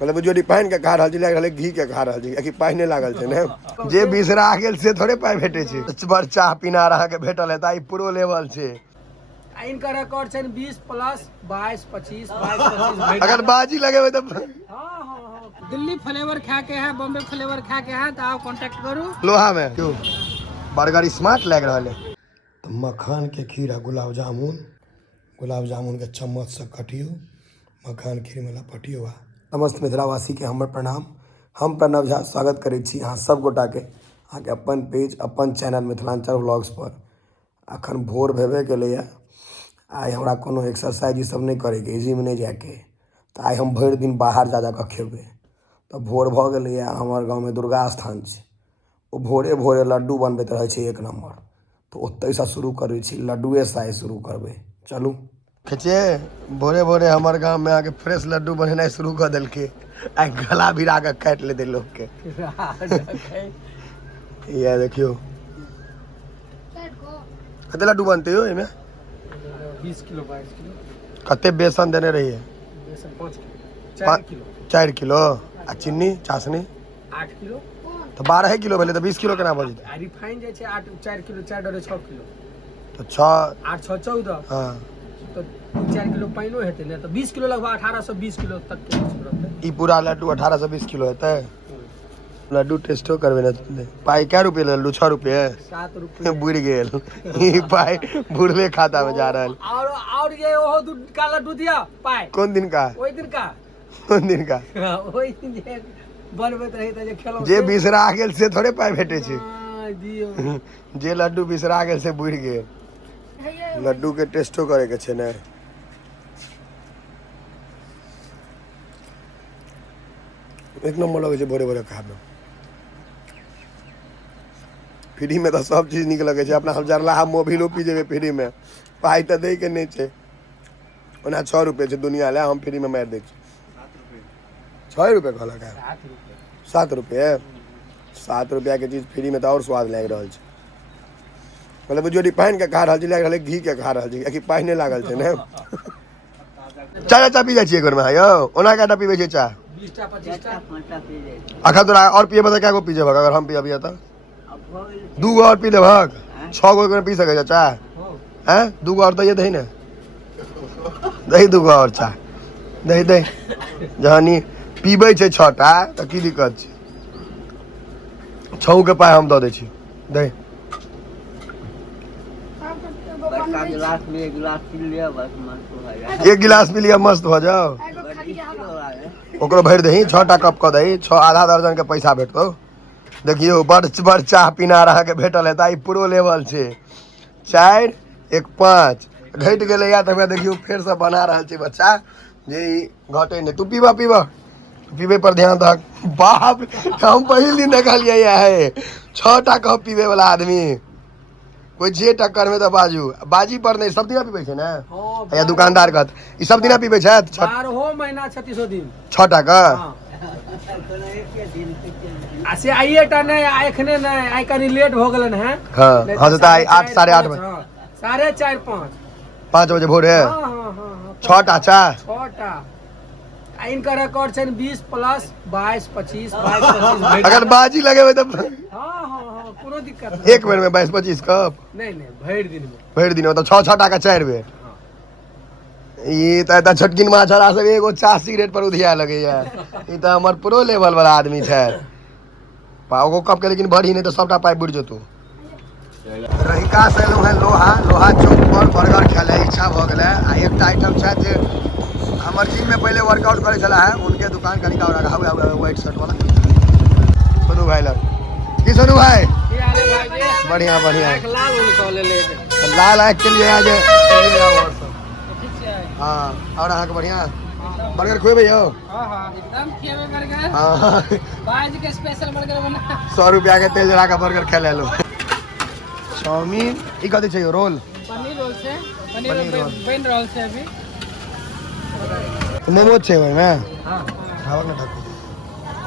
मतलब जो रिफाइन के खा रहा छी लग घी के खा रहा छी कि पाई नहीं लागल छे ने जे बिसरा गेल से थोड़े पाई भेटे छे बार चाह पीना रहा के भेटल है ताई प्रो लेवल छे इनका रिकॉर्ड छे 20 प्लस 22 25 22 अगर बाजी लगे तो हां दिल्ली फ्लेवर खा के है बॉम्बे फ्लेवर खा के है तो आप कांटेक्ट करू लोहा में क्यों बर्गर स्मार्ट लग रहा है तो मखान के खीर है गुलाब जामुन के चम्मच से कटियो मखान खीर में लपटियो समस्त मिथिलावासी के हमर प्रणाम हम प्रणव झा स्वागत करै छी अहाँ सब गोटा के अहाँ के अपन पेज अपन चैनल मिथिलांचल व्लॉग्स पर अखन भोर भेबे गेलैया आई हमरा कोनो एक्सरसाइज सब नहीं करे के जिम नहीं जाके तो आई हम भर दिन बाहर जा के खेबे तो भोर भ गेलैया हमर गाँव में दुर्गा स्थान छे वो भोरे भोरे लड्डू बनबैत रहे छे एक नंबर तो ओतै से शुरू करै छी लड्डुए से आइ शुरू करबे चलू खिचे भोरे भोरे हमारे गांव में आके फ्रेश लड्डू बनेना शुरू कर दिल के आ गला भिरा के काट लेते लोग के ये देखियो कते लड्डू बनते हो इमे 20 किलो 22 किलो कते बेसन देने रही है बेसन 5 किलो 4 किलो 4 किलो आ चीनी चाशनी 8 किलो तो 12 किलो भेले तो 20 किलो केना बजे आ रिफाइन जे छे 8 4 किलो 4 डरे 6 किलो तो 6 8 6 14 हां तो 4 किलो पाइनो हेते ने तो 20 किलो लगभग 1820 किलो तक के रहते ई पूरा लड्डू 1820 किलो हेते लड्डू टेस्टो करबे ना पाई क्या रुपए लड्डू 6 रुपए 7 रुपए बुढ़ गेल ई पाई बुढ़वे खाता में जा रहल और ये ओहो दूध का लड्डू दिया पाई कौन दिन का ओई दिन का ओई दिन जे बनबैत रही त जे खेलो जे बिसरा गेल से थोड़े पाई भेटे छे दियो जे लड्डू बिसरा गेल से बुढ़ गेल लड्डू के टेस्टो करे के छे ने एक नंबर लगे छे भोरे भोरे खाबे फ्री में तो सब चीज निक लगे छे अपना हम जरला मोबिलो पी जेबे फ्री में पाई तो दे के नहीं छे ओना 6 रुपए छे दुनिया ले हम फ्री में मार दे 6 रुपए कहला का 7 रुपए 7 रुपया के चीज फ्री में तो और स्वाद लग रहा छे मतलब जो रिफाइन के खा रहा छी लग घी के खा रहा छी कि पाई नहीं लागल छे ने चाय पी जाय छी एक बार में यो ओना काटा पीबे छे चाय 20 टा 25 टा 5 टा पी जाय अखा तोरा और पिए बता क्या को पीजे भग अगर हम पिए तो 2 गो और पी ले भग 6 गो पी सके चाय हैं 2 गो और दे दही ने दही 2 गो और चाय दही दे जहानी पीबे छे 6 टा त की दिक्कत छे 6 के पाए हम द दे छी दे गिलास में एक गिलास पी लिया बस मस्त हो जाए एक गिलास पी लिया मस्त हो जाओ ओकरो भर दही 6 टा कप क दही 6 आधा दर्जन के पैसा भेटतो देखियो बड़ चाह पीना रहा के भेटल है ताई प्रो लेवल छे 4 1 5 घट गेले या त देखियो फिर से बना रहल छे बच्चा जे घटे ने तू पीबा पीबे पर ध्यान रख बाप हम पहले दिन देखलिए है 6 टा कप पीबे वाला आदमी कोई जे टक्कर में तो बाजी पर नहीं सब दिन पीबे छे ना या दुकानदार का ई सब दिन पीबे छे 12 महीना 36 दिन 6 टा का से आइए टा नहीं एखने नहीं आई कनी लेट हो गेलन है हां हां तो 8 8:30 बजे 4:30 5 बजे भोर है हां 6 टा चा 6 टा इनका रिकॉर्ड छे 20 प्लस 22 25 22 अगर बाजी लगे तो हां कोनो दिक्कत नहीं एक बेर में 22 25 कप नहीं भर दिन में तो 6 टा का 4 बेर ई त छोटकिन माछरा सब एगो 4 सिगरेट पर उधिया लगे या ई त हमर प्रो लेवल वाला आदमी छे पाओ कप के लेकिन भरी नहीं तो सबटा पाइप बुड़ जतो रहिका से लोग है लोहा चौक पर बर्गर खेले इच्छा भ गेले आ एकटा आइटम छै जे हमर जिम में पहले वर्कआउट करे चला है उनके दुकान का निकाल रखा हुआ है व्हाइट शर्ट वाला सोनू भाई लग की सोनू भाई बढ़िया एक लाल उनको ले लाल आँख के लिए आज हाँ और अहाँ के बढ़िया बर्गर खुएबे यो हां एकदम खेबे बर्गर हां बाज के स्पेशल बर्गर बना 100 रुपया के तेल जला का बर्गर खा ले लो चाउमीन ई कथि छै रोल पनीर रोल से पनीर बन रोल से अभी मोमोज छै ओय में हां खावक ना ठाकुर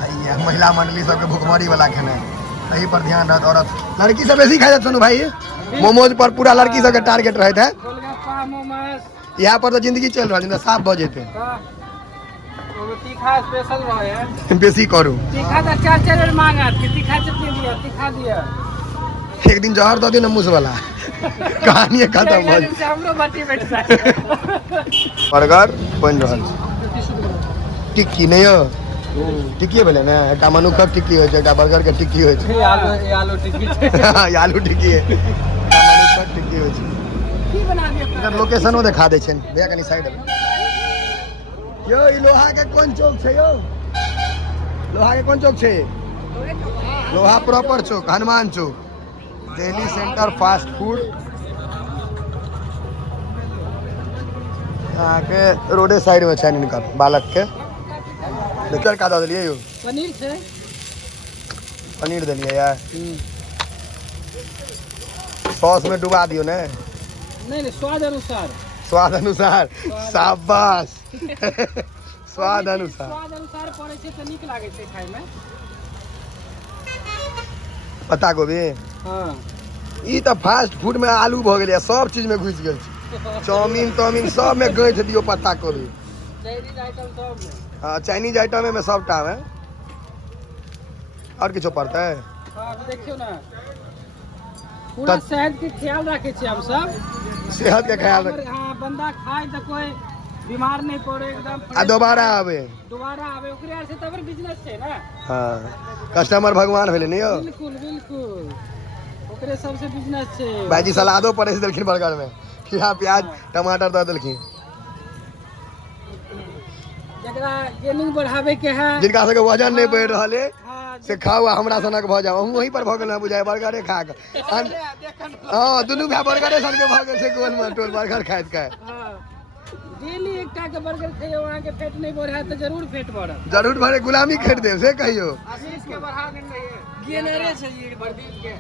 आइया महिला मंडली सब के भुखमरी वाला खाना एही पर ध्यान रहत औरत लड़की सब बेसी खाइ सुनु भाई मोमोज पर पूरा लड़की सब के टारगेट रहत है गोलगप्पा मोमोज यहाँ पर तो जिंदगी चल रहा है साफ भ जेते एगो तीखा स्पेशल रहे बेसी करू तीखा तो 4 बेर मांगत कि तीखा चटनी दिया तीखा दिया एक दिन जहर दो दिन मुस वाला कहानी खत्म हो से हमरो बाटी बैठ जाए बर्गर बन रहल छै टिक्की नहीं हो टिक्की भेलै ने एकटा मनुखक टिक्की होइ छै एकटा बर्गर के टिक्की होइ छै आलू टिक्की छै आलू टिक्की है एकटा मनुखक टिक्की होइ छै की बना दिया इधर लोकेशनो दिखा दै छै भैया कनी साइड यो ई लोहा के कोन चौक छै यो लोहा के कोन चौक छै लोहा प्रॉपर चौक हनुमान चौक दिल्ली सेंटर फास्ट फूड यहाँ के रोडे साइड में छै इनका बालक के देखिए का दे दिलिए यो पनीर छै पनीर दिलिए यार सॉस में डुबा दियो ने नहीं स्वाद अनुसार स्वाद अनुसार शाबाश स्वाद अनुसार पड़े छै तऽ नीक लागे छै खाय में पत्ता गोभी हां ई तऽ फास्ट फूड में आलू भ गेलै सब चीज में घुस गेल छै चाउमीन ताउमीन सब में गैठ दियो पत्ता गोभी चाइनीज आइटम सब में हाँ चाइनीज आइटम में सबटा है और किछो पड़ता है हां देखियो ना पूरा सेहत के ख्याल रखे छी हम सब सेहत के ख्याल रख हां बंदा खाए त कोई बीमार नहीं पड़े एकदम आ दोबारा आवे ओकरे आर से तबर बिजनेस छै ना हाँ कस्टमर भगवान भेले नहीं हो बिल्कुल बिल्कुल ओकरे सबसे बिजनेस छै भाईजी सलादो पड़े से देलखिन बर्गर में खीरा प्याज टमाटर दे देलखिन जकरा गेनिंग बढ़ावे के है जिनका सबके वजन नहीं बढ़ रहले हां से खाओ आ हमरा सनक भ जाओ हम वहीं पर भ गेल बुझाय बर्गरे खा के हां दुनू भाई बर्गरे सन के भ गेल छै गोल में टोल बर्गर खाइत के हां डेली एकटा के बर्गर खाइयो वहां के पेट नहीं बढ़ा त जरूर पेट बढ़त जरूर भरे गुलामी खरीद देब से कहियो आशीष के बढ़ा देने गेनरे छै ये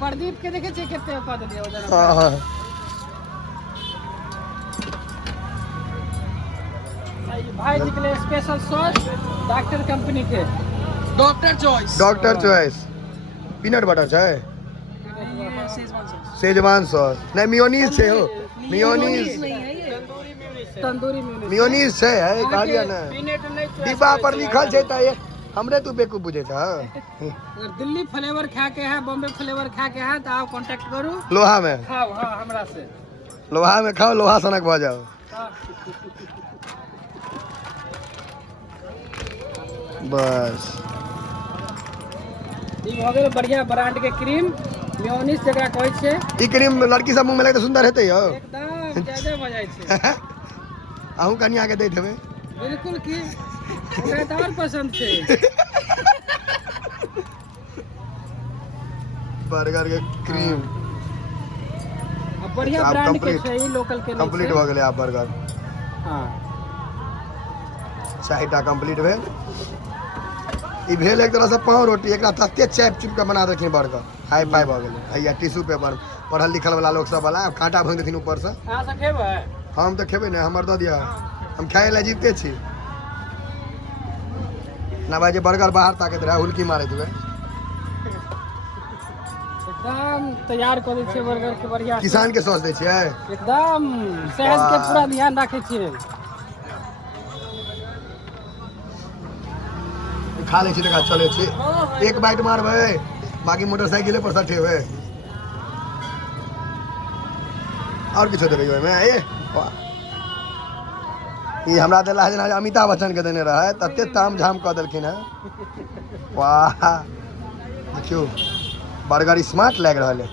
प्रदीप के देखे छै कते कह देलिए वजन हां हां भाई निकले स्पेशल सॉस डॉक्टर कंपनी के डॉक्टर चॉइस पीनट बटर छै शेजवान सॉस नहीं मियोनीज छै हो मियोनीज तंदूरी मियोनीज छै है कहलिया ना डिब्बा पर लिखल छै त हमरे तू बेकूफ बुझे छ अगर दिल्ली फ्लेवर खा के है बॉम्बे फ्लेवर खा के है तो आप कांटेक्ट करू लोहा में खाओ हां हमरा से लोहा में खाओ लोहा सनक भ जाओ बस ई हो गेल बढ़िया ब्रांड के क्रीम मेयोनीज जकरा कहै छै ई क्रीम लड़की सब मुंह में लगे त सुंदर हेतै यो एकदम जादे हो जाय छै अहू कन्या के दैत हेबै बिल्कुल की ओकरा त और पसंद छै बर्गर के क्रीम अब बढ़िया आप ब्रांड के complete- छै ई लोकल के कंप्लीट भ गेलै आब बर्गर हां चारिटा कंप्लीट भेल ई भेल एक तरह से पाव रोटी एकरा तते चैप चुप के बना देथिन बर्गर हाई फाई भ गेलै हैया टिश्यू पेपर पढ़ल लिखल वाला लोग सब वाला कांटा भोंक देथिन ऊपर से अहाँ सब खेबै हम तो खेबै ने हमर दऽ दिया हम खाए ला जीते छी ना भाई जे बर्गर बाहर ताकत रहे हुलकी मारैत हुए एकदम तैयार कर दै छियै बर्गर के बढ़िया किसान के सॉस दै छियै एकदम सेहत के पूरा ध्यान राखे छियै खा लै छी तक चले छी एक बाइट मारबै बाकी मोटरसाइकिले पर सठेबै और किछो देबै ओहिमे ए ई हमरा देला जेना अमिताभ बच्चन के देने रहे तते ताम झाम कऽ देलखिन है वाह देखियो बर्गर स्मार्ट लग रहल है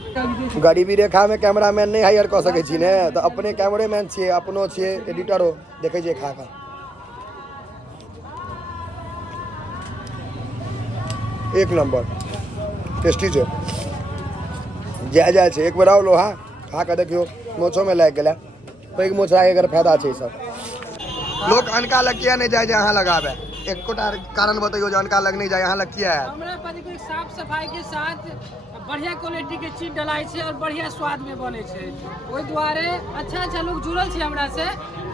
गरीबी रेखा में कैमरामैन नहीं हायर कऽ सकै छी ने तऽ अपने कैमरेमैन छियै अपनो छियै एडिटरो देखै छियै खा कऽ एक नंबर टेस्टी छै जाय छै एक बेर आओ लोहा खा कऽ देखियो मोछो में लागि गेलै पैघ मोछ राखे एकर फायदा छै सब लोग अनका लग किया नहीं जाए अहाँ लगाबे एकोटा कारण बतैयो जे अनका लग नहीं जाए अहाँ लग किया है हमरा पास कोई साफ सफाई के साथ बढ़िया क्वालिटी के चीज डलाय छै और बढ़िया स्वाद में बने छै ओहि दुआरे अच्छा लोग जुड़ल छै हमरा से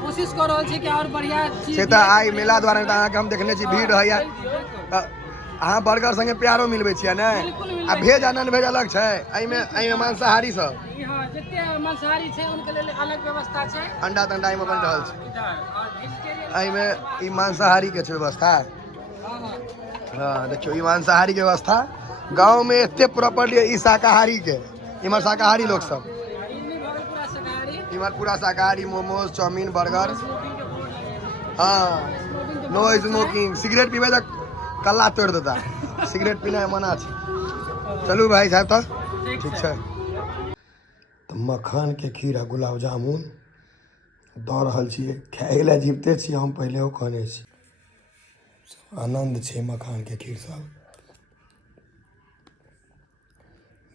कोशिश कर रहल छै कि और बढ़िया चीज से तऽ आइ मेला द्वारा अहाँके हम देखने छी भीड़ रहैया अहाँ बर्गर संगे प्यारो मिलबै छियै ने आ भेज आ नॉन भेज अलग छै एहिमे मांसाहारी सब हां जते मांसाहारी छै उनके लेल अलग व्यवस्था छै अंडा तंडा एहिमे बनि रहल छै इधर और वेजिटेरियन एहिमे ई मांसाहारी के छै व्यवस्था। हाँ देखियो ई मांसाहारी के व्यवस्था। गाँव में एते प्रॉपर्टी ई शाकाहारी के, इमहर शाकाहारी लोग सब, इमहर पूरा शाकाहारी, मोमोज, चाउमीन, बर्गर। हाँ नो स्मोकिंग, सिगरेट पीबे तो कल्ला तोड़ देता, सिगरेट पीना मना छै। चलू भाई साहब तो ठीक है। तो मखान के खीर आ गुलाब जामुन दऽ रहल छियै खाए लए, जीवते छी हम, पहले कहने छी। आनंद छै मखान के खीर सब।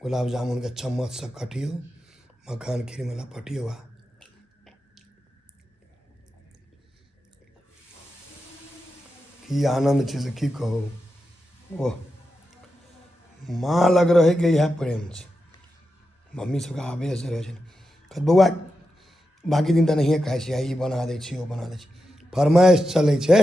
गुलाब जामुन के चम्मच से कटियो, मखान खीर में लपटियो। की आनंद छै से की कहू। ओह माँ लग रहे के इएह प्रेम छै। मम्मी सबके आवेश रहै छै, कहत बौआ बाकी दिन तऽ नहिए खाइ छी, ई बना दै छी, ओ बना दै छी, फरमाइश चलै छै।